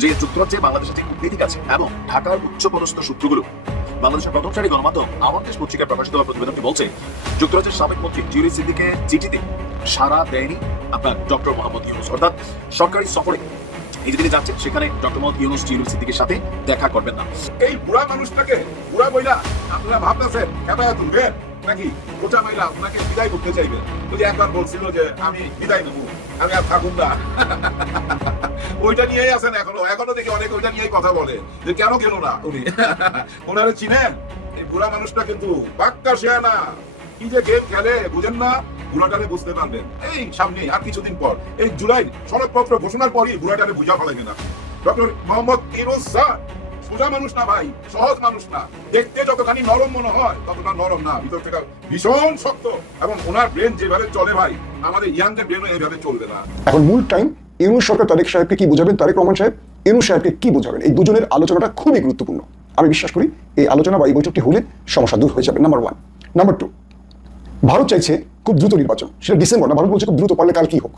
যে যুক্তরাজ্যে বাংলাদেশের যে কূটনীতিক আছে এবং ঢাকার উচ্চপদস্থ সূত্রগুলো বাংলাদেশের প্রথম সারি গণমাধ্যম আমার দেশ পত্রিকায় প্রকাশিত প্রতিবেদনটি বলছে যুক্তরাজ্যের সাবেক মন্ত্রী জিউলিস সিদ্দিকে চিঠিতে সাড়া দেয়নি আপনার ডক্টর মোহাম্মদ ইউনূস, অর্থাৎ সরকারি সফরে এই যে তিনি যাচ্ছেন সেখানে ডক্টর মোহাম্মদ ইউনূস জিউলিস সিদ্দিকের সাথে দেখা করবেন না। এই বুড়া মানুষটাকে বুড়া বইলা আপনারা ভাবতেছেন খেপায়া তুলবেন নাকি গোটা মাইলা আপনাকে বিদায় করতে চাইবেন। ওই যে একবার বলছিল যে আমি বিদায় নেবো, আমি আর থাকুন না, ওইটা নিয়েই আছেন এখনো দেখি অনেক ওইটা নিয়েই কথা বলে যে কেন গেল না উনি। ওনারা চিনেন এই বুড়া মানুষটা কিন্তু পাক্কা শেয়ানা, কি যে গেম খেলে বুঝেন না। বুড়াটারে বুঝতে পারবেন এই সামনে আর কিছুদিন পর, এই জুলাই সনদপত্র ঘোষণার পরই বুড়াটারে বুঝা ফেলাইবে না। ডক্টর মোহাম্মদ ইউনূস স্যার সোজা মানুষ না ভাই, সহজ মানুষ না। দেখতে যতখানি নরম মনে হয় ততটা নরম না, ভিতর থেকে ভীষণ শক্ত। এবং ওনার ব্রেন যেভাবে চলে ভাই, আমাদের ইয়াংদের ব্রেনও এইভাবে চলবে না। এখন মূল টাইম ইউনূস সরকার তারেক সাহেবকে কি বোঝাবেন, তারেক রহমান সাহেব ইউনূস সাহেবকে কি বোঝাবেন, এই দুজনের আলোচনাটা খুবই গুরুত্বপূর্ণ। আমি বিশ্বাস করি এই আলোচনা বা এই বৈঠকটি হলে সমস্যা দূর হয়ে যাবে। নাম্বার 1। নাম্বার 2, ভারত চাইছে খুব দ্রুত নির্বাচন, সেটা ডিসেম্বর না, ভারত বলছে খুব দ্রুত, পারলে কাল কি হোক।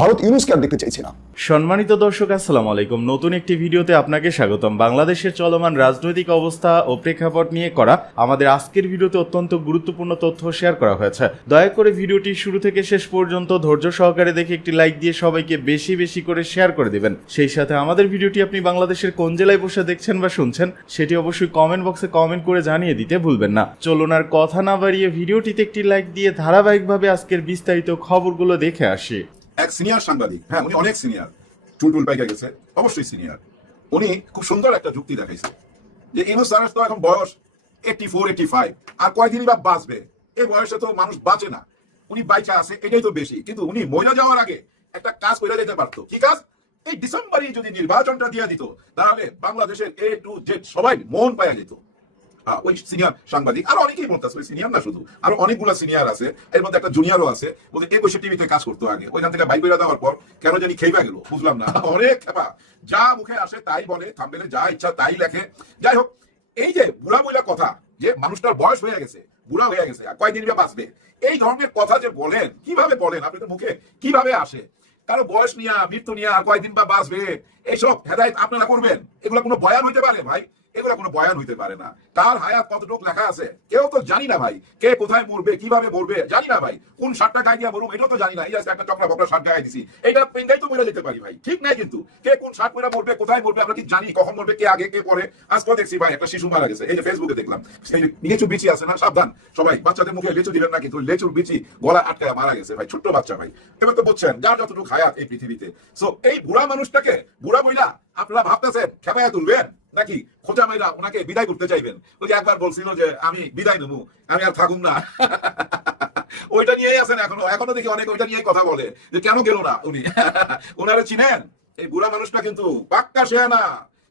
ভারত ইউনূসকে আর দেখতে চাইছে না। সম্মানিত দর্শক, আসসালামু আলাইকুম। নতুন একটি ভিডিওতে আপনাকে স্বাগতম। বাংলাদেশের চলমান রাজনৈতিক অবস্থা ও প্রেক্ষাপট নিয়ে করা আমাদের আজকের ভিডিওতে অত্যন্ত গুরুত্বপূর্ণ তথ্য শেয়ার করা হয়েছে। দয়া করে ভিডিওটি শুরু থেকে শেষ পর্যন্ত ধৈর্য সহকারে দেখে একটি লাইক দিয়ে সবাইকে বেশি বেশি করে শেয়ার করে দিবেন। সেই সাথে আমাদের ভিডিওটি আপনি বাংলাদেশের কোন জেলায় বসে দেখছেন বা শুনছেন সেটি অবশ্যই কমেন্ট বক্সে কমেন্ট করে জানিয়ে দিতে ভুলবেন না। চলুন আর কথা না বাড়িয়ে ভিডিওটিতে একটি লাইক দিয়ে ধারাবাহিকভাবে আজকের বিস্তারিত খবরগুলো দেখে আসি। এক সিনিয়র সাংবাদিক, হ্যাঁ উনি অনেক সিনিয়র, টুলটুল পাইকা গেছে, অবশ্যই সিনিয়র। উনি খুব সুন্দর একটা যুক্তি দেখাইছে যে ইউনূস স্যারের তো এখন বয়স 84, 85, আর কয়দিনই বা বাঁচবে, এই বয়সে তো মানুষ বাঁচে না, উনি বাইচা আছে এটাই তো বেশি। কিন্তু উনি মহিলা যাওয়ার আগে একটা কাজ করে যেতে পারতো। কি কাজ? এই ডিসেম্বরে যদি নির্বাচনটা দিয়ে দিত তাহলে বাংলাদেশের A to Z সবাই মন পাওয়া যেত। ওই সিনিয়র সাংবাদিক, আরো অনেকেই বলতেছে, ওই সিনিয়র না শুধু, আরো অনেকগুলো সিনিয়র আছে, এর মধ্যে একটা জুনিয়রও আছে, বলতে 21 টিভিতে কাজ করতো আগে, ওইখান থেকে বাইক বেরা দেওয়ার পর কেন জানি খেপা গেল, বুঝলাম না। অনেক খেপা, যা মুখে আসে তাই বলে, থাম্বনেলে যা ইচ্ছা তাই লেখে। যাই হোক, এই যে বুড়া বইলা কথা, যে মানুষটার বয়স হয়ে গেছে, বুড়া হয়ে গেছে, আর কয়দিন বাঁচবে, এই ধরনের কথা যে বলেন, কিভাবে বলেন, আপনাদের মুখে কিভাবে আসে? কারো বয়স নিয়ে, মৃত্যু নিয়ে, আর কয়দিন বা বাঁচবে, এইসব হেদায়েত আপনারা করবেন? এগুলো কোনো বয়ান হইতে পারে ভাই? এগুলো কোনো বয়ান হইতে পারে না। কার হায়াত কতটুকু লেখা আছে কেউ তো জানি না ভাই, কে কোথায় মরবে, কিভাবে মরবে জানি না ভাই, কোন শার্টটা গায়ে দিয়া মরুম এটাও তো জানি না। এই যে একটা চকরা বকরা শার্ট গায়ে দিছি, এইটা পেন্দাই তো মরে যেতে পারি ভাই, ঠিক নাই। কিন্তু কে কোন শার্ট পরে মরবে, কোথায় মরবে আমরা কি জানি? কখন মরবে, কে আগে কে পরে? আজকে দেখছি ভাই একটা শিশু মারা গেছে, এই যে ফেসবুকে দেখলাম, সেই লেচু বিচি আছে না, সাবধান সবাই, বাচ্চাদের মুখে লেচু দিবেন না, কিন্তু লেচুর বিচি গলা আটকায় মারা গেছে ভাই, ছোট্ট বাচ্চা ভাই। এবার তো বুঝছেন যার যতটুকু হায়াত এই পৃথিবীতে। সো এই বুড়া মানুষটাকে বুড়া বইলা আপনারা ভাবতেছেন খেপায়া তুলবেন নাকি খোঁচা মাইরা ওনাকে বিদায় করতে চাইবেন। ওই যে একবার বলছিল যে আমি বিদায় নেবো, আমি আর থাকুন না, ওইটা নিয়েই আছেন এখনো দেখি অনেক ওইটা নিয়েই কথা বলে যে কেন গেল না উনি। ওনারা চিনেন এই বুড়া মানুষটা কিন্তু পাক্কা শেয়ানা,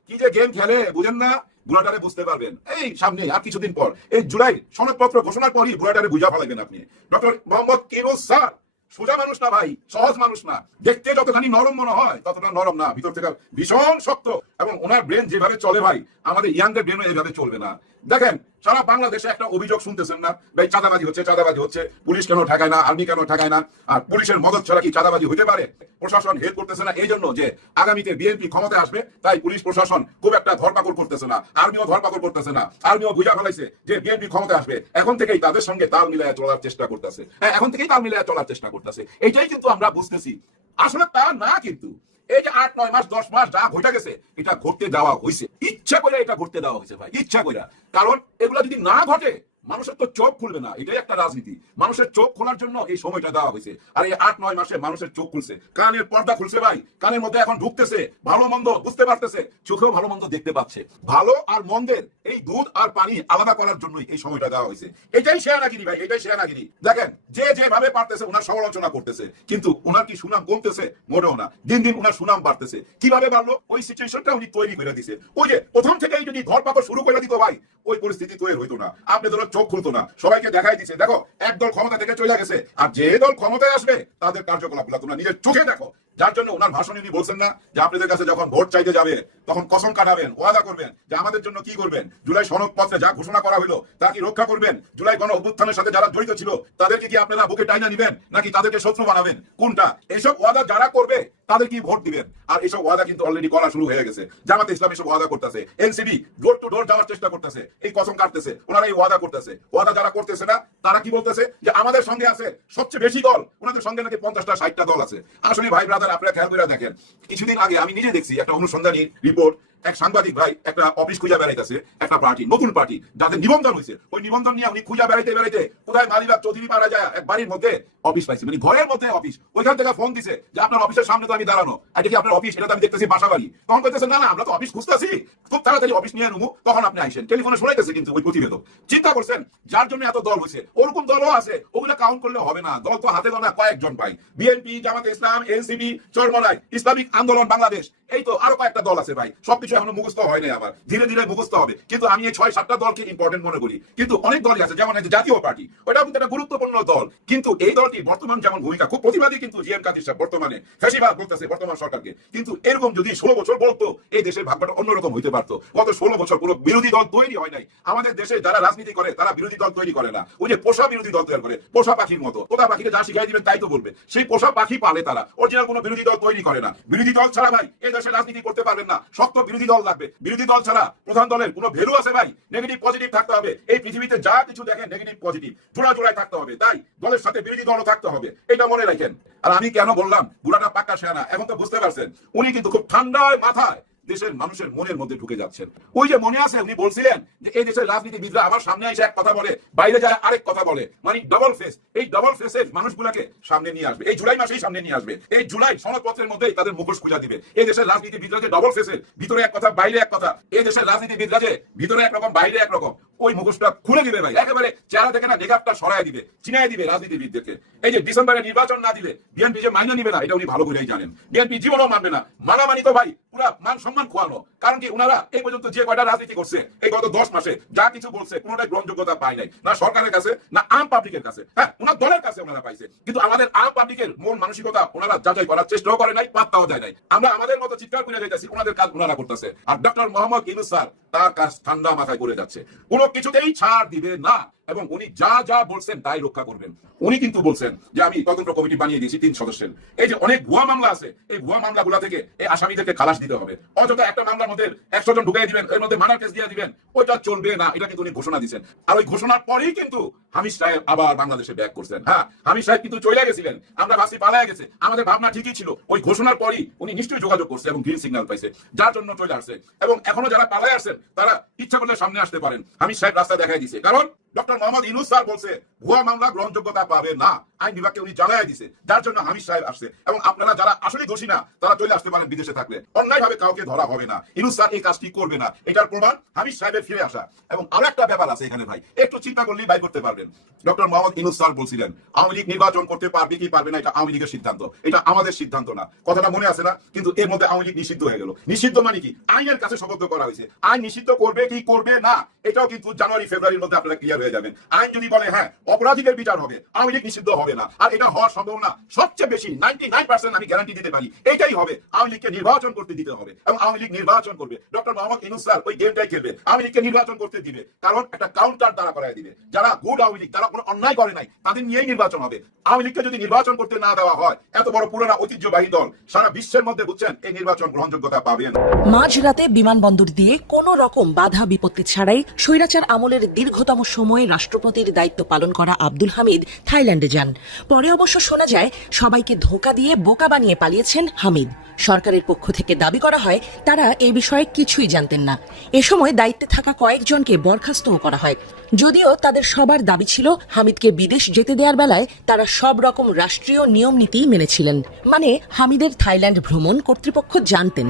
কি যে গেম খেলে বুঝেন না। বুড়াটারে বুঝতে পারবেন এই সামনে আর কিছুদিন পর, এই জুলাই সনদপত্র ঘোষণার পরই বুড়াটারে বুঝা ফেলাইবেন আপনি। ডক্টর মোহাম্মদ ইউনূস স্যার সোজা মানুষ না ভাই, সহজ মানুষ না। দেখতে যতখানি নরম মনে হয় ততটা নরম না, ভিতর থেকে ভীষণ শক্ত। এবং ওনার ব্রেন যেভাবে চলে ভাই, আমাদের ইয়াংদের ব্রেনও এইভাবে চলবে না। দেখেন সারা বাংলাদেশে একটা অভিযোগ শুনতেছেন না ভাই, চাঁদাবাজি হচ্ছে, চাঁদাবাজি হচ্ছে, পুলিশ কেন ঠেকায় না, আর্মি কেন ঠেকায় না, আর পুলিশের মদত ছাড়া কি চাঁদাবাজি হতে পারে? প্রশাসন হেল্প করতেছে না, এই জন্য যে আগামীতে বিএনপি ক্ষমতায় আসবে, তাই পুলিশ প্রশাসন খুব একটা ধরপাকড় করতেছে না, আর্মিও ধরপাকড় করতেছে না। আর্মিও বুঝা ফেলাইছে যে বিএনপি ক্ষমতায় আসবে, এখন থেকেই তাদের সঙ্গে তাল মিলায় চলার চেষ্টা করতেছে। হ্যাঁ, এখন থেকেই তাল মিলায় চলার চেষ্টা করতেছে, এইটাই কিন্তু আমরা বুঝতেছি। আসলে তা না, কিন্তু এই যে 8, 9 মাস 10 মাস যা ঘটে গেছে, এটা ঘটতে দেওয়া হয়েছে, ইচ্ছা করে এটা ঘটতে দেওয়া হয়েছে ভাই, ইচ্ছা করে। কারণ এগুলা যদি না ঘটে মানুষের তো চোখ খুলবে না, এটাই একটা রাজনীতি। মানুষের চোখ খোলার জন্য এই সময়টা দেওয়া হয়েছে। আর এই 8, 9 মাসে মানুষের চোখ খুলছে, কানের পর্দা খুলছে ভাই, কানের মধ্যে এখন ঢুকতেছে, ভালো মন্দ বুঝতে পারতেছে, চোখেও ভালো মন্দ দেখতে পাচ্ছে। ভালো আর মন্দের এই দুধ আর পানি আলাদা করার জন্যই এই সময়টা দেওয়া হয়েছে। এটাই শেয়ানাগিরি ভাই, এটাই শেয়ানাগিরি। দেখেন যে যেভাবে পারতেছে ওনার সমালোচনা করতেছে, কিন্তু ওনার কি সুনাম কমতেছে? মোটেও না, দিন দিন ওনার সুনাম বাড়তেছে। কিভাবে বাড়লো? ওই সিচুয়েশনটা উনি তৈরি করে দিছে। ওই যে প্রথম থেকেই যদি ধরপাকড় শুরু করে দিত ভাই, ওই পরিস্থিতি তৈরি হইতো না, আপনি ধরো চোখ খুলতো না, সবাইকে দেখাই দিছে দেখো একদল ক্ষমতা থেকে চলে গেছে, আর যে দল ক্ষমতায় আসবে তাদের কার্যকলাপ তোমরা নিজের চোখে দেখো। যার জন্য ওনার ভাষণে উনি বলছেন না যে আপনাদের কাছে যখন ভোট চাইতে যাবে তখন কসম কাটাবেন, ওয়াদা করবেন যে আমাদের জন্য কি করবেন, জুলাই সনদপত্রে যা ঘোষণা করা হলো তা কি রক্ষা করবেন, জুলাই গণ অভ্যুত্থানের সাথে যারা জড়িত ছিল তাদেরকে কি আপনারা বুকে টাইনা নিবেন নাকি তাদেরকে শত্রু বানাবেন, কোনটা? এইসব ওয়াদা যারা করবে তাদের কি ভোট দিবেন? আর এইসব ওয়াদা কিন্তু অলরেডি করা শুরু হয়ে গেছে। জামাতে ইসলাম এসব ওয়াদা করতেছে, এনসিবি ডোর টু ডোর যাওয়ার চেষ্টা করতেছে, এই কসম কাটতেছে, ওনারা এই ওয়াদা করতেছে। ওয়াদা যারা করতেছে না তারা কি বলতেছে যে আমাদের সঙ্গে আছে সবচেয়ে বেশি দল, ওনাদের সঙ্গে নাকি 50টা 60টা দল আছে। আসলে ভাই ব্রাদার, আপনারা খেয়াল করে দেখেন, কিছুদিন আগে আমি নিজে দেখছি একটা অনুসন্ধানী রিপোর্ট, এক সাংবাদিক ভাই একটা অফিস খুঁজা বেড়াইতেছে, একটা পার্টি, নতুন পার্টি যাদের নিবন্ধন হয়েছে, ওই নিবন্ধন নিয়ে উনি খুঁজা বেড়াইতে বেড়াইতে কোথায় মালিবাগ চৌধুরী পাড়া যায় এক বাড়ির মধ্যে অফিস পাইছে, মানে ঘরের মধ্যে অফিস। ওইখান থেকে ফোন দিছে যে আপনার অফিসের সামনে তো আমি দাঁড়ানো, এটা কি আপনার অফিস? এটা তো আমি দেখতেছি বাসা বাড়ি। তখন কইতেছে না না, আমরা তো অফিস খুঁজতেছি, খুব তাড়াতাড়ি অফিস নিয়ে নেবো, তখন আপনি আইসেন। টেলিফোনে শোনাইতেছে কিন্তু ওই প্রতিবেদক। চিন্তা করছেন, যার জন্য এত দল হয়েছে, ওরকম দলও আছে, ওগুলো কাউন্ট করলে হবে না। দল তো হাতে গোনা কয়েকজন ভাই, বিএনপি, জামাতে ইসলাম, এনসিবি, চরমনাই, ইসলামিক আন্দোলন বাংলাদেশ, এই তো আরো কয়েকটা দল আছে ভাই। সবকিছু এখনো মুখস্থ হয় নাই, আবার ধীরে ধীরে মুখস্থ হবে। কিন্তু আমি এই 6-7টা দলকে ইম্পর্টেন্ট মনে করি। কিন্তু অনেক দলই আছে, যেমন জাতীয় পার্টি, ওটা কিন্তু একটা গুরুত্বপূর্ণ দল। কিন্তু এই দলটি বর্তমান যেমন ভূমিকা খুব প্রতিবাদী, কিন্তু জিএম কাদের সাহেব বর্তমানে ফ্যাসিবাদ বলতেছে বর্তমান সরকারকে। কিন্তু এরকম যদি 16 বছর বলতো, এই দেশের ভাবটা অন্যরকম হইতে পারতো। গত 16 বছর পুরো বিরোধী দল তৈরি হয় নাই। আমাদের দেশে যারা রাজনীতি করে তারা বিরোধী দল তৈরি করে না, ওই যে পোষা বিরোধী দল তৈরি করে, পোষা পাখির মতো। তোতা পাখিকে যা শিখাই দিবেন তাই তো বলবে, সেই পোষা পাখি পালে তারা, অরিজিনাল কোনো বিরোধী দল তৈরি করে না। বিরোধী দল ছাড়া ভাই এই দেশে রাজনীতি করতে পারবেন না, শক্ত বিরোধী দল লাগবে। বিরোধী দল ছাড়া প্রধান দলের কোনো ভ্যালু আছে ভাই? নেগেটিভ পজিটিভ থাকতে হবে। এই পৃথিবীতে যা কিছু দেখেন নেগেটিভ পজিটিভ জোড়া জোড়ায় থাকতে হবে, তাই দলের সাথে বিরোধী দলও থাকতে হবে, এটা মনে রাখেন। আর আমি কেন বললাম বুড়াটা পাক্কা শেয়ানা, এখন তো বুঝতে পারছেন উনি কিন্তু খুব ঠান্ডায় মাথায় দেশের মানুষের মনের মধ্যে ঢুকে যাচ্ছেন। ওই যে মনে আছে উনি বলছিলেন যে এই দেশের রাজনীতিবিদরা আমার সামনে এসে এক কথা বলে, বাইরে যায় আরেক কথা বলে, মানে ডাবল ফেস। এই ডাবল ফেসের মানুষগুলোকে সামনে নিয়ে আসবে, এই জুলাই মাসেই সামনে নিয়ে আসবে। এই জুলাই সনদপত্রের মধ্যেই তাদের মুখোশ খুলে দিবে। এই দেশের রাজনীতিবিদরা যে ডাবল ফেসের, ভিতরে এক কথা বাইরে এক কথা, এই দেশের রাজনীতিবিদরা যে ভিতরে একরকম বাইরে একরকম, ওই মুখোশটা খুলে দিবে ভাই। একেবারে চেহারা থেকে না নেগাপটা সরাই দিবে, চিনাই দিবে রাজনীতিবিদদেরকে। এই যে ডিসেম্বরে নির্বাচন না দিলে বিএনপি যে মাইনে নিবে না, এটা উনি ভালো করেই জানেন। বিএনপি জীবনও মানবে না, মানামানি তো ভাই পুরা মান সম্মান খোয়ানো। কারণ কি, উনারা এই পর্যন্ত যে কয়টা রাজনীতি করছে এই গত 10 মাসে যা কিছু বলছে কোনোটাই গ্রহণযোগ্যতা পায় নাই, না সরকারের কাছে না আম পাবলিকের কাছে। হ্যাঁ, উনার দলের কাছে ওনারা পাইছে, কিন্তু আমাদের আম পাবলিকের মন মানসিকতা ওনারা যাচাই করার চেষ্টাও করে নাই, পাত্তাও দেয় নাই। আমরা আমাদের মতো চিৎকার করে যাইতেছি, ওনাদের কাজ ওনারা করতেছে। আর ডক্টর মোহাম্মদ ইউনূস স্যার তার কাজ ঠান্ডা মাথায় করে যাচ্ছে, কোনো কিছুতেই ছাড় দিবে না। এবং উনি যা যা বলছেন তাই রক্ষা করবেন। উনি কিন্তু বলছেন যে আমি তদন্ত কমিটি বানিয়ে দিয়েছি 3 সদস্যের। এই যে অনেক ভুয়া মামলা আছে, এই ভুয়া মামলাগুলো থেকে এই আসামিদেরকে খালাস দিতে হবে। অযথা একটা মামলার মধ্যে 100 জন ঢুকাই দিবেন, এর মধ্যে মার্ডার কেস দিয়ে দিবেন, ওইটা চলবে না। এটা কিন্তু উনি ঘোষণা দিয়েছেন। আর ওই ঘোষণার পরেই কিন্তু হামিদ সাহেব আবার বাংলাদেশে ব্যাক করছেন। হ্যাঁ, হামিদ সাহেব কিন্তু চলে গেছিলেন, আমরা বাসি পালায় গেছে, আমাদের ভাবনা ঠিকই ছিল। ওই ঘোষণার পরই উনি নিশ্চয়ই যোগাযোগ করছে এবং গ্রিন সিগন্যাল পাইছে, যার জন্য চলে আসছে। এবং এখনো যারা পালায় আসছেন তারা ইচ্ছা করলে সামনে আসতে পারেন। হামিদ সাহেব রাস্তা দেখাই দিয়েছে, কারণ ডক্টর মোহাম্মদ ইউনূস স্যার বলছে ভুয়া মামলা গ্রহণযোগ্যতা পাবে না, আইন বিভাগকে উনি জানাই দিয়েছে, যার জন্য হামিদ সাহেব আসছে। এবং আপনারা যারা আসলে দোষী না তারা চলে আসতে পারেন, বিদেশে থাকলে অন্যায় ভাবে কাউকে ধরা হবে না। ইউনূস স্যার এই কাজটি করবে না, এটার প্রমাণ হামিদ সাহেবের ফিরে আসা। এবং আরো একটা ব্যাপার আছে এখানে ভাই, একটু চিন্তা করলেই বাই করতে পারবেন। ডক্টর মোহাম্মদ ইউনূস স্যার বলছিলেন আওয়ামী লীগ নির্বাচন করতে পারবে কি পারবে না এটা আওয়ামী লীগের সিদ্ধান্ত, এটা আমাদের সিদ্ধান্ত না। কথাটা মনে আছে না? কিন্তু এর মধ্যে আওয়ামী লীগ নিষিদ্ধ হয়ে গেল। নিষিদ্ধ মানে কি? আইনের কাছে শপথ করা হয়েছে। আইন নিষিদ্ধ করবে কি করবে না এটাও কিন্তু জানুয়ারি ফেব্রুয়ারির মধ্যে আপনারা ক্লিয়ার হয়ে যাবেন। আইন যদি বলে হ্যাঁ অপরাধীদের বিচার হবে, আওয়ামী লীগ নিষিদ্ধ হবে না। আর এটা হওয়ার সম্ভাবনা সবচেয়ে বেশি 99% আমি গ্যারান্টি দিতে পারি, এটাই হবে। আওয়ামী লীগকে নির্বাচন করতে দিতে হবে এবং আওয়ামী লীগ নির্বাচন করবে। ডক্টর মোহাম্মদ ইউনূস স্যার ওই গেমটাই খেলবে, আওয়ামী লীগকে নির্বাচন করতে দিবে। কারণ একটা কাউন্টার তারা করায় দিবে, যারা গুড আওয়ামী লীগ, তারা কোনো অন্যায় করে নাই, তাদের নিয়েই নির্বাচন হবে। আওয়ামী লীগকে যদি নির্বাচন করতে না দেওয়া হয়, এত বড় পুরোনো ঐতিহ্যবাহী দল সারা বিশ্বের মধ্যে বুঝছেন এই নির্বাচন গ্রহণযোগ্যতা পাবে না। মাঝরাতে বিমানবন্দর দিয়ে কোনো রকম বাধা বিপত্তি ছাড়াই স্বৈরাচার আমলের দীর্ঘতম সময়ে রাষ্ট্রপতির দায়িত্ব পালন করা আব্দুল হামিদ থাইল্যান্ডে যান। পরে অবশ্য শোনা যায় সবাইকে ধোঁকা দিয়ে বোকা বানিয়ে পালিয়েছেন হামিদ। সরকারের পক্ষ থেকে দাবি করা হয় তারা এই বিষয়ে কিছুই জানতেন না। এ সময় দায়িত্বে থাকা কয়েকজনকে বরখাস্তও করা হয়। যদিও তাদের সবার দাবি ছিল হামিদকে বিদেশ যেতে দেওয়ার বেলায় তারা সব রকম রাষ্ট্রীয় নিয়ম নীতি মেনেছিলেন, মানে হামিদের থাইল্যান্ড ভ্রমণ কর্তৃপক্ষ জানতেন।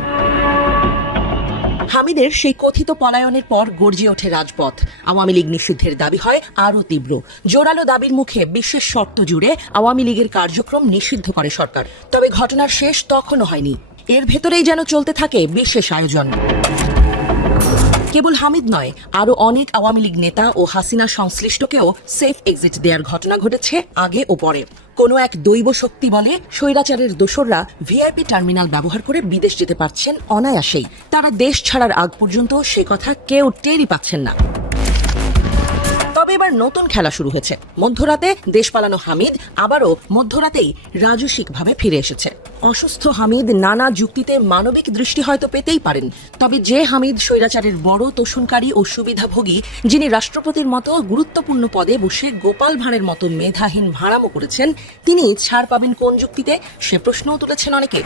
হামিদের সেই কথিত পলায়নের পর গর্জে ওঠে রাজপথ। আওয়ামী লীগ নিষিদ্ধের দাবি হয় আরও তীব্র। জোরালো দাবির মুখে বিশেষ শর্ত জুড়ে আওয়ামী লীগের কার্যক্রম নিষিদ্ধ করে সরকার। তবে ঘটনার শেষ তখনও হয়নি, এর ভেতরেই যেন চলতে থাকে বিশেষ আয়োজন। কেবল হামিদ নয়, আরো অনেক আওয়ামী লীগ নেতা ও হাসিনা সংশ্লিষ্টকেও সেফ এক্সিট দেওয়ার ঘটনা ঘটেছে আগে ও পরে। কোনো এক দৈব শক্তি বলে স্বৈরাচারের দোসররা ভিআইপি টার্মিনাল ব্যবহার করে বিদেশ যেতে পারছেন অনায়াসেই। তারা দেশ ছাড়ার আগ পর্যন্ত সে কথা কেউ টেরই পাচ্ছেন না। তবে এবার নতুন খেলা শুরু হয়েছে। মধ্যরাতে দেশ পালানো হামিদ আবারও মধ্যরাতেই রাজস্বিকভাবে ফিরে এসেছে। অসুস্থ হামিদ নানা যুক্তিতে মানবিক দৃষ্টি হয়তো পেতেই পারেন, তবে যে হামিদ স্বৈরাচারের বড় তোষণকারী ও সুবিধাভোগী, যিনি রাষ্ট্রপতির মতো গুরুত্বপূর্ণ পদে বসে গোপাল ভাঁড়ের মতো মেধাহীন ভাড়ামো করেছেন, তিনি ছাড় পাবেন কোন যুক্তিতে, সে প্রশ্নও তুলেছেন অনেকে।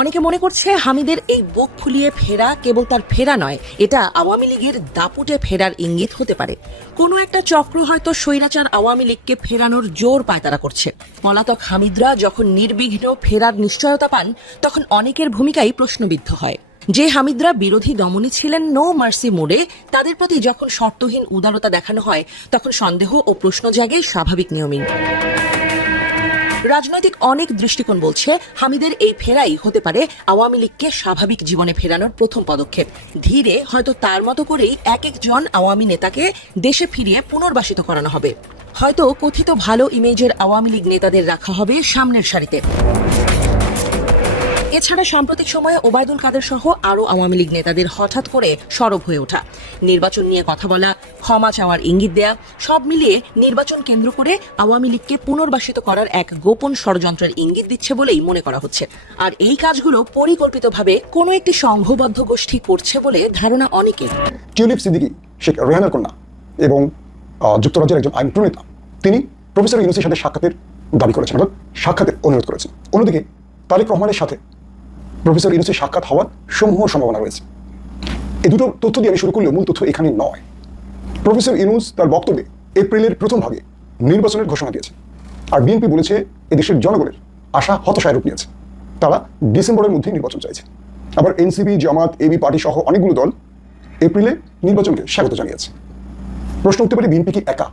অনেকে মনে করছে হামিদের এই বুক ফুলিয়ে ফেরা কেবল তার ফেরা নয়, এটা আওয়ামী লীগের দাপুটে ফেরার ইঙ্গিত হতে পারে। কোনো একটা চক্র হয়তো স্বৈরাচার আওয়ামী লীগকে ফেরানোর জোর পায়তারা করছে। পলাতক হামিদরা যখন নির্বিঘ্ন ফেরার নিশ্চয়তা পান, তখন অনেকের ভূমিকাই প্রশ্নবিদ্ধ হয়। যে হামিদরা বিরোধী দমনী ছিলেন নো মার্সি মোডে, তাদের প্রতি যখন শর্তহীন উদারতা দেখানো হয়, তখন সন্দেহ ও প্রশ্ন জাগে স্বাভাবিক নিয়মেই। রাজনৈতিক অনেক দৃষ্টিকোণ বলছে হামিদের এই ফেরাই হতে পারে আওয়ামী লীগকে স্বাভাবিক জীবনে ফেরানোর প্রথম পদক্ষেপ। ধীরে হয়তো তার মতো করেই এক একজন আওয়ামী নেতাকে দেশে ফিরিয়ে পুনর্বাসিত করানো হবে। হয়তো কথিত ভালো ইমেজের আওয়ামী লীগ নেতাদের রাখা হবে সামনের সারিতে। এছাড়া সাম্প্রতিক সময়ে ওবায়দুল কাদের সহ আরও আওয়ামী লীগ নেতাদের হঠাৎ করে সরব হয়ে ওঠা, নির্বাচন নিয়ে কথা বলা, ক্ষমা চাওয়ার ইঙ্গিত দেয়া, সব মিলিয়ে নির্বাচন কেন্দ্র করে আওয়ামী লীগকে পুনর্বাসিত করার এক গোপন ষড়যন্ত্রের ইঙ্গিত দিচ্ছে বলেই মনে করা হচ্ছে। আর এই কাজগুলো পরিকল্পিতভাবে কোনো একটি সংঘবদ্ধ গোষ্ঠী করছে বলে ধারণা অনেকের। টিউলিপ সিদ্দিকী শেখ রেহানার কন্যা এবং যুক্তরাজ্যের একজন আইন প্রণেতা, তিনি প্রফেসর ইউনূসের সাথে সাক্ষাতের দাবি করেছেন, অর্থাৎ সাক্ষাতের অনুরোধ করেছেন। অন্যদিকে তারেক রহমানের সাথে প্রফেসর ইউনূসের সাক্ষাৎ হওয়ার সমূহ সম্ভাবনা রয়েছে। এই দুটো তথ্য দিয়ে আমি শুরু করলেও মূল তথ্য এখানে নয়। প্রফেসর ইউনূস তার বক্তব্যে এপ্রিলের প্রথম ভাগে নির্বাচনের ঘোষণা দিয়েছে, আর বিএনপি বলেছে এদেশের জনগণের আশা হতাশায় রূপ নিয়েছে। তারা ডিসেম্বরের মধ্যেই নির্বাচন চাইছে। আবার এনসিপি, জামাত, এবি পার্টি সহ অনেকগুলো দল এপ্রিলে নির্বাচনকে স্বাগত জানিয়েছে। প্রশ্ন উঠতে পারে, বিএনপি কি একা,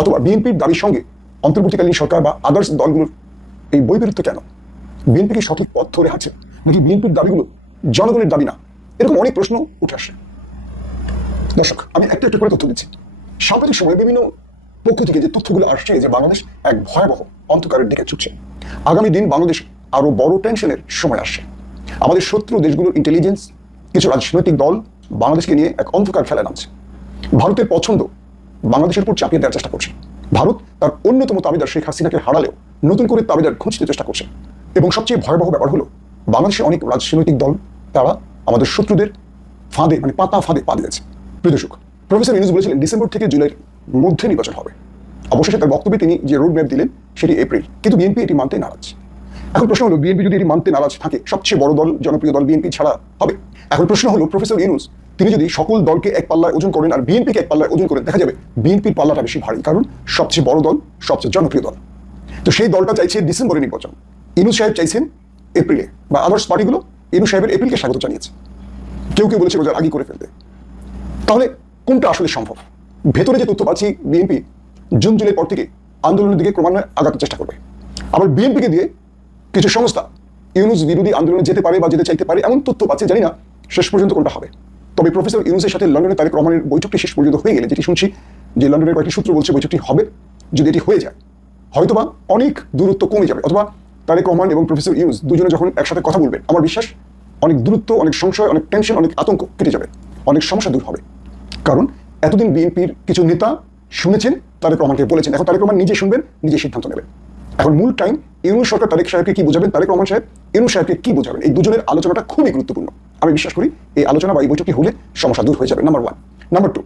অথবা বিএনপির দাবির সঙ্গে অন্তর্বর্তীকালীন সরকার বা আদার্স দলগুলোর এই বৈপরীত্য কেন? বিএনপি কি সঠিক পথ ধরে আছে, নাকি বিএনপির দাবিগুলো জনগণের দাবি না? এরকম অনেক প্রশ্ন উঠে আসে। দর্শক, আমি একটা একটা করে তথ্য দিচ্ছি। সাম্প্রতিক সময়ে বিভিন্ন পক্ষ থেকে যে তথ্যগুলো আসছে যে বাংলাদেশ এক ভয়াবহ অন্ধকারের দিকে ছুটছে। আগামী দিন বাংলাদেশ আরো বড় টেনশনের সময় আসছে। আমাদের শত্রু দেশগুলোর ইন্টেলিজেন্স, কিছু রাজনৈতিক দল বাংলাদেশকে নিয়ে এক অন্ধকার খেলায় নামছে। ভারতের পছন্দ বাংলাদেশের উপর চাপিয়ে দেওয়ার চেষ্টা করছে। ভারত তার অন্যতম তাবেদার শেখ হাসিনাকে হারালেও নতুন করে তাবেদার খুঁজতে চেষ্টা করছে। এবং সবচেয়ে ভয়াবহ ব্যাপার হলো, বাংলাদেশের অনেক রাজনৈতিক দল তারা আমাদের শত্রুদের ফাঁদে, মানে পাতা ফাঁদে পা দিয়েছে। প্রিয় দর্শক, প্রফেসর ইউনূস বলেছিলেন ডিসেম্বর থেকে জুলাইয়ের মধ্যে নির্বাচন হবে। অবশেষে তার বক্তব্যে তিনি যে রোড ম্যাপ দিলেন সেটি এপ্রিল, কিন্তু বিএনপি এটি মানতে নারাজ। এখন প্রশ্ন হলো, বিএনপি যদি এটি মানতে নারাজ থাকে, সবচেয়ে বড় দল, জনপ্রিয় দল বিএনপি ছাড়া হবে? এখন প্রশ্ন হলো, প্রফেসর ইউনূস তিনি যদি সকল দলকে এক পাল্লায় ওজন করেন আর বিএনপিকে এক পাল্লায় ওজন করেন, দেখা যাবে বিএনপির পাল্লাটা বেশি ভারী, কারণ সবচেয়ে বড় দল, সবচেয়ে জনপ্রিয় দল। তো সেই দলটা চাইছে ডিসেম্বরে নির্বাচন, ইউনূস সাহেব চাইছেন এপ্রিলে, বা আদার্স পার্টিগুলো ইউনূস সাহেবের এপ্রিলকে স্বাগত জানিয়েছে। কেউ কেউ বলেছে রোজার আগে করে ফেলতে। তাহলে কোনটা আসলে সম্ভব? ভেতরে যে তথ্য পাচ্ছি, বিএনপি জুন জুলাই পর থেকে আন্দোলনের দিকে ক্রমান্বয়ে আগাতে চেষ্টা করবে। আবার বিএনপিকে দিয়ে কিছু সংস্থা ইউনূস বিরোধী আন্দোলনে যেতে পারে বা যেতে চাইতে পারে, এমন তথ্য পাচ্ছে। জানি না শেষ পর্যন্ত কোনটা হবে। তবে প্রফেসর ইউনূসের সাথে লন্ডনে তারেক রহমানের বৈঠকটি শেষ পর্যন্ত হয়ে গেলে, যেটি শুনছি যে লন্ডনের কয়েকটি সূত্র বলছে বৈঠকটি হবে, যদি এটি হয়ে যায় হয়তোবা অনেক দূরত্ব কমে যাবে, অথবা তারেক রহমান এবং প্রফেসর ইউনূস দুজনে যখন একসাথে কথা বলবেন, আমার বিশ্বাস অনেক দূরত্ব, অনেক সংশয়, অনেক টেনশন, অনেক আতঙ্ক কেটে যাবে, অনেক সমস্যা দূর হবে। কারণ এতদিন বিএনপির কিছু নেতা শুনেছেন, তারেক রহমানকে বলেছেন, এখন তারেক রহমান নিজে শুনবেন, নিজে সিদ্ধান্ত নেবেন। এখন মূল টাইম ইউনূস সরকার তারেক সাহেবকে কি বোঝাবেন, তারেক রহমান সাহেব ইউনূস সাহেবকে কি বোঝাবেন, এই দুজনের আলোচনাটা খুবই গুরুত্বপূর্ণ। আমি বিশ্বাস করি এই আলোচনা বা এই বৈঠকটি হলে সমস্যা দূর হয়ে যাবে। নাম্বার 1। নাম্বার 2,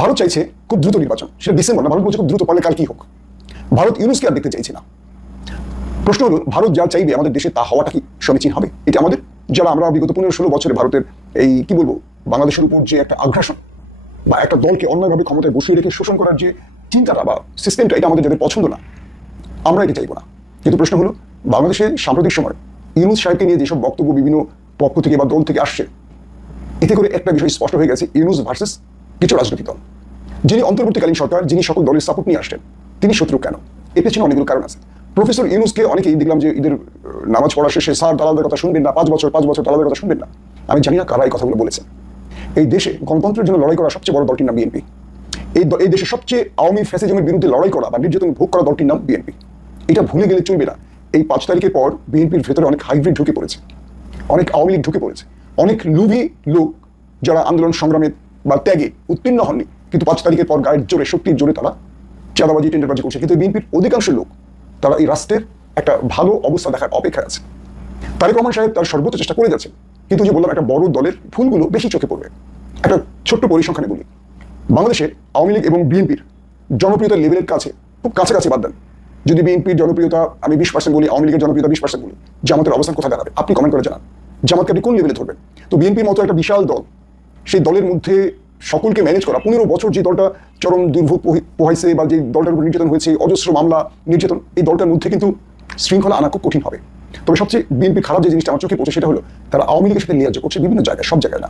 ভারত চাইছে খুব দ্রুত নির্বাচন, সেটা ডিসেম্বর না, ভারত বলছে খুব দ্রুত, পারলে কাল কি হোক। ভারত ইউনূসকে আর দেখতে চাইছে না। প্রশ্ন হলো, ভারত যা চাইবে আমাদের দেশে তা হওয়াটা কি সমীচীন হবে? এটা আমাদের, যারা আমরা বিগত 15-16 বছরে ভারতের এই কি বলবো, বাংলাদেশের উপর যে একটা আগ্রাসন বা একটা দলকে অন্যায়ভাবে ক্ষমতায় বসিয়ে রেখে শোষণ করার যে চিন্তাটা বা সিস্টেমটা, এটা আমাদের যাদের পছন্দ না, আমরা এটা চাইবো না। কিন্তু প্রশ্ন হলো, বাংলাদেশের সাম্প্রতিক সময় ইউনূস সাহেবকে নিয়ে যেসব বক্তব্য বিভিন্ন পক্ষ থেকে বা দল থেকে আসছে, এতে করে একটা বিষয় স্পষ্ট হয়ে গেছে, ইউনূস ভার্সেস কিছু রাজনৈতিক দল। যিনি অন্তর্বর্তীকালীন সরকার, যিনি সকল দলের সাপোর্ট নিয়ে আসছেন, তিনি শত্রু কেন? এর পেছনে অনেকগুলো কারণ আছে। প্রফেসর ইউনূসকে অনেকেই দেখলাম যে ঈদের নামাজ পড়া শেষে স্যার দালালদের কথা শুনবেন না, 5 বছর দালালদের কথা শুনবেন না। আমি জানি না কারা এই কথাগুলো বলেছেন, এই দেশে গণতন্ত্রের জন্য লড়াই করা সবচেয়ে বড় দলটির নাম বিএনপি। এই দেশে সবচেয়ে আওয়ামী ফ্যাসিজমের বিরুদ্ধে লড়াই করা বা নির্যাতন ভোগ করা দলটির নাম বিএনপি। এটা ভুলে গেলে চলবে না। এই 5 তারিখের পর বিএনপির ভেতরে অনেক হাইব্রিড ঢুকে পড়েছে, অনেক আওয়ামী লীগ ঢুকে পড়েছে, অনেক লুভি লোক যারা আন্দোলন সংগ্রামে বা ত্যাগে উত্তীর্ণ হননি, কিন্তু 5 তারিখের পর গায়ের জোরে শক্তির জোরে তারা চাঁদাবাজি টেন্ডারবাজি করছে। কিন্তু বিএনপির অধিকাংশ লোক তারা এই রাষ্ট্রের একটা ভালো অবস্থা দেখার অপেক্ষায় আছে। তারেক রহমান সাহেব তার সর্বোচ্চ চেষ্টা করে যাচ্ছেন, কিন্তু যে বললাম একটা বড় দলের ভুলগুলো বেশি চোখে পড়বে। একটা ছোট্ট পরিসংখ্যানে বলি, বাংলাদেশে আওয়ামী লীগ এবং বিএনপির জনপ্রিয়তার লেভেলের কাছে খুব কাছাকাছি বাদ দেন। যদি বিএনপির জনপ্রিয়তা আমি 20% বলি, আওয়ামী লীগের জনপ্রিয়তা 20% বলি, জামাতের অবস্থান কোথায় দাঁড়াবে আপনি কমেন্ট করে জানান। জামাতকে আপনি কোন লেভেলে ধরবেন? তো বিএনপির মতো একটা বিশাল দল, সেই দলের মধ্যে সকলকে ম্যানেজ করা, 15 বছর যে দলটা চরম দুর্ভোগ পোহাইছে বা যে দলটার উপর নির্যাতন হয়েছে, অজস্র মামলা নির্যাতন, এই দলটার মধ্যে কিন্তু শৃঙ্খলা আনা খুব কঠিন হবে। তবে সবচেয়ে বিএনপির খারাপ যে জিনিসটা আমার চোখে পড়ছে সেটা হলো তারা আওয়ামী লীগের সাথে লিয়াজ করছে বিভিন্ন জায়গায়, সব জায়গায় না।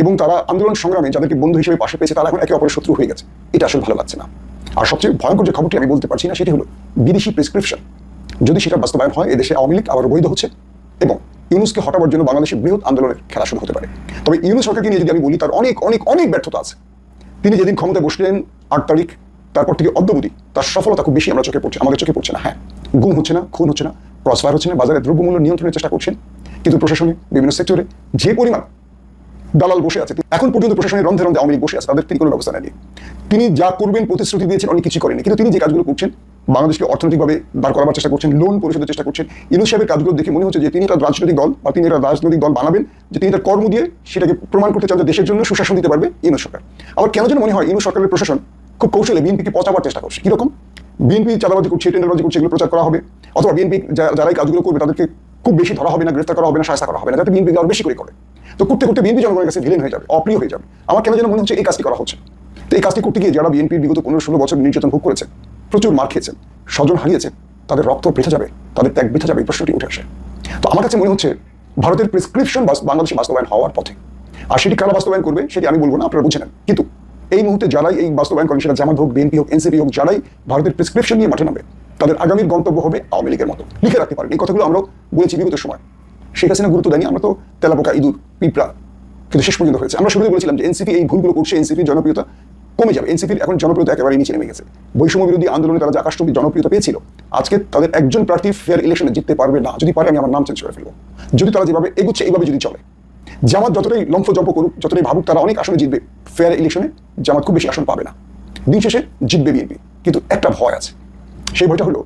এবং তারা আন্দোলন সংগ্রামে যাদেরকে বন্ধু হিসেবে পাশে পেয়েছে তারা এখন একে অপরের শত্রু হয়ে গেছে। এটা আসলে ভালো লাগছে না। আর সবচেয়ে ভয়ঙ্কর যে খবরটি আমি বলতে পারছি না সেটি হলো বিদেশি প্রেসক্রিপশন। যদি সেটা বাস্তবায়ন হয়, এদেশে আওয়ামী লীগ আবার বৈধ হচ্ছে এবং ইউনূসকে হটাবার জন্য বাংলাদেশের বৃহৎ আন্দোলনের খেলা শুরু হতে পারে। তবে ইউনূস সরকারকে নিয়ে যদি আমি বলি, তার অনেক অনেক অনেক ব্যর্থতা আছে। তিনি যেদিন ক্ষমতায় বসলেন 8 তারিখ, তারপর থেকে অদ্যবধি তার সফলতা খুব বেশি আমাদের চোখে পড়ছে না। হ্যাঁ, গুম হচ্ছে না, খুন হচ্ছে না, ক্রসফায়ার হচ্ছে না, বাজারে দ্রব্যমূল্য নিয়ন্ত্রণের চেষ্টা করছেন, কিন্তু প্রশাসনে বিভিন্ন সেক্টরে যে পরিমাণ দালাল বসে আছে, এখন পর্যন্ত প্রশাসনের রন্ধে রন্ধে আওয়ামী লীগ বসে আছে, তাদের তিনি কোনো ব্যবস্থা নেননি। তিনি যা করবেন প্রতিশ্রুতি দিয়েছেন, অনেক কিছু করেনি, কিন্তু তিনি যে কাজগুলো করছেন, বাংলাদেশকে অর্থনৈতিকভাবে দাঁড় করাবার চেষ্টা করছেন, লোন পরিশোধের চেষ্টা করছেন, ইউনূস সাহেবের কাজগুলো দেখে মনে হচ্ছে যে তিনি একটা রাজনৈতিক দল বা তিনি একটা রাজনৈতিক দল বানাবেন, যে তিনি তার কর্ম দিয়ে সেটাকে প্রমাণ করতে চান যে দেশের জন্য সুশাসন দিতে পারবে ইউনূস সরকার। আবার কেন যেন মনে হয় ইউনূস সরকারের প্রশাসন খুব কৌশলে বিএনপিকে পচাবার চেষ্টা করছে। কিরকম? বিএনপি চাঁদাবাজি করছে, টেন্ডারবাজি করছে, এগুলো প্রচার করা হবে, অথবা বিএনপি যারা এই কাজগুলো করবে তাদেরকে খুব বেশি ধরা হবে না, গ্রেফতার করা হবে না, শাস্তি করা হবে না, যাতে বিএনপি আরো বেশি করে তো করতে করতে বিএনপি জনগণের কাছে ভিলেন হয়ে যাবে, অপ্রিয় হয়ে যাবে। আমার কেন যেন মনে হচ্ছে এই কাজটি করা হচ্ছে। তো এই কাজটি করতে গিয়ে যারা বিএনপির বিগত 15-16 বছর নির্যাতন ভোগ করেছেন, প্রচুর মার খেয়েছেন, স্বজন হারিয়েছেন, তাদের রক্ত বৃথা যাবে, তাদের ত্যাগ বৃথা যাবে, এই প্রশ্নটি উঠে আসে। তো আমার কাছে মনে হচ্ছে ভারতের প্রেসক্রিপশন বাংলাদেশে বাস্তবায়ন হওয়ার পথে। আর সেটি কারা বাস্তবায়ন করবে সেটি আমি বলবো না, আপনারা বুঝে নেন। কিন্তু এই মুহূর্তে যারাই এই বাস্তবায়ন করেন, সেটা জামাত হোক, বিএনপি হোক, এনসিপি হোক, যারাই ভারতের প্রেসক্রিপশন নিয়ে মাঠে নামবে, তাদের আগামীর গন্তব্য হবে আওয়ামী লীগের মতো। লিখে রাখতে পারেন, এই কথাগুলো আমরাও বলেছি বিগত সময়। শেখ হাসিনা গুরুত্ব দেয়নি, আমরা তো তেলাপোকা, ইঁদুর, পিঁপড়া, কিন্তু শেষ পর্যন্ত হয়েছে। আমরা শুরুতে বলেছিলাম যে এনসিপি এই ভুলগুলো করছে, এনসিপির জনপ্রিয়তা কমে যাবে। এনসিপির এখন জনপ্রিয়তা একেবারে নিচে নেমে গেছে। বৈষম্য বিরোধী আন্দোলনে তারা যে আকাশচুম্বী জনপ্রিয়তা পেয়েছিল, আজকে তাদের একজন প্রার্থী ফেয়ার ইলেকশনে জিততে পারবে না। যদি পারে আমি আমার নাম চেঞ্জ করে ফেলবো। যদি তারা যেভাবে এগুচ্ছে, এইভাবে যদি চলে, জামাত যতটাই লম্ফ জম্প করুক, যতটাই ভাবুক তারা অনেক আসনে জিতবে, ফেয়ার ইলেকশনে জামাত খুব বেশি আসন পাবে না। দিন শেষে জিতবে বিএনপি, কিন্তু একটা ভয় আছে। সেই ভয়টা হলো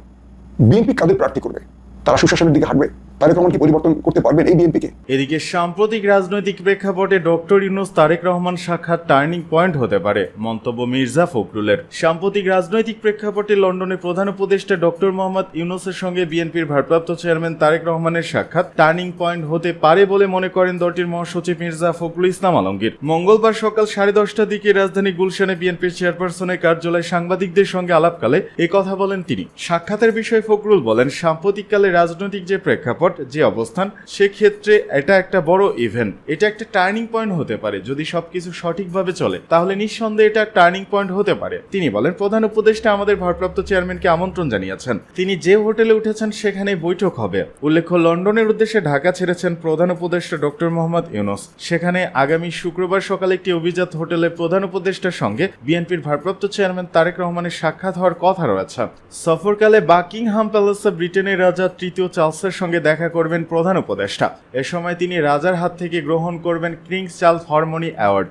বিএনপি কাদের প্রার্থী করবে, তারা সুশাসনের দিকে হাঁটবে, তারেক রহমান কি পরিবর্তন করতে পারবেন এই বিএনপিকে? এদিকে সাম্প্রতিক রাজনৈতিক প্রেক্ষাপটে ডক্টর ইউনূস তারেক রহমান সাক্ষাৎ টার্নিং পয়েন্ট হতে পারে, মন্তব্য মির্জা ফখরুলের। সাম্প্রতিক রাজনৈতিক প্রেক্ষাপটে লন্ডনে প্রধান উপদেষ্টা ডক্টর মোহাম্মদ ইউনূসের সঙ্গে বিএনপির ভারপ্রাপ্ত চেয়ারম্যান তারেক রহমানের সাক্ষাৎ টার্নিং পয়েন্ট হতে পারে বলে মনে করেন দলটির মহাসচিব মির্জা ফখরুল ইসলাম আলমগীর। মঙ্গলবার সকাল 10:30টার দিকে রাজধানী গুলশানে বিএনপির চেয়ারপারসনের কার্যালয়ে সাংবাদিকদের সঙ্গে আলাপকালে কথা বলেন তিনি। সাক্ষাতের বিষয়ে ফখরুল বলেন, সাম্প্রতিককালে রাজনৈতিক যে প্রেক্ষাপট, যে অবস্থান, সেক্ষেত্রে এটা একটা বড় ইভেন্ট, এটা একটা টার্নিং পয়েন্ট হতে পারে। যদি সবকিছু সঠিকভাবে চলে তাহলে নিঃসন্দেহে এটা টার্নিং পয়েন্ট হতে পারে। তিনি বলেন, প্রধান উপদেষ্টা আমাদের ভারপ্রাপ্ত চেয়ারম্যানকে আমন্ত্রণ জানিয়েছেন, তিনি যে হোটেলে উঠেছেন সেখানে বৈঠক হবে। উল্লেখ্য, লন্ডনের উদ্দেশ্যে ঢাকা ছেড়েছেন প্রধান উপদেষ্টা ডক্টর মোহাম্মদ ইউনূস। সেখানে আগামী শুক্রবার সকালে একটি অভিজাত হোটেলে প্রধান উপদেষ্টার সঙ্গে বিএনপির ভারপ্রাপ্ত চেয়ারম্যান তারেক রহমানের সাক্ষাৎ হওয়ার কথা রয়েছে। সফরকালে বাকিংহাম প্যালেসে ব্রিটেনের রাজা 3য় চার্লসের সঙ্গে দেখা করবেন প্রধান উপদেষ্টা। এ সময় তিনি রাজার হাত থেকে গ্রহণ করবেন কিংস চার্লস হারমোনি অ্যাওয়ার্ড।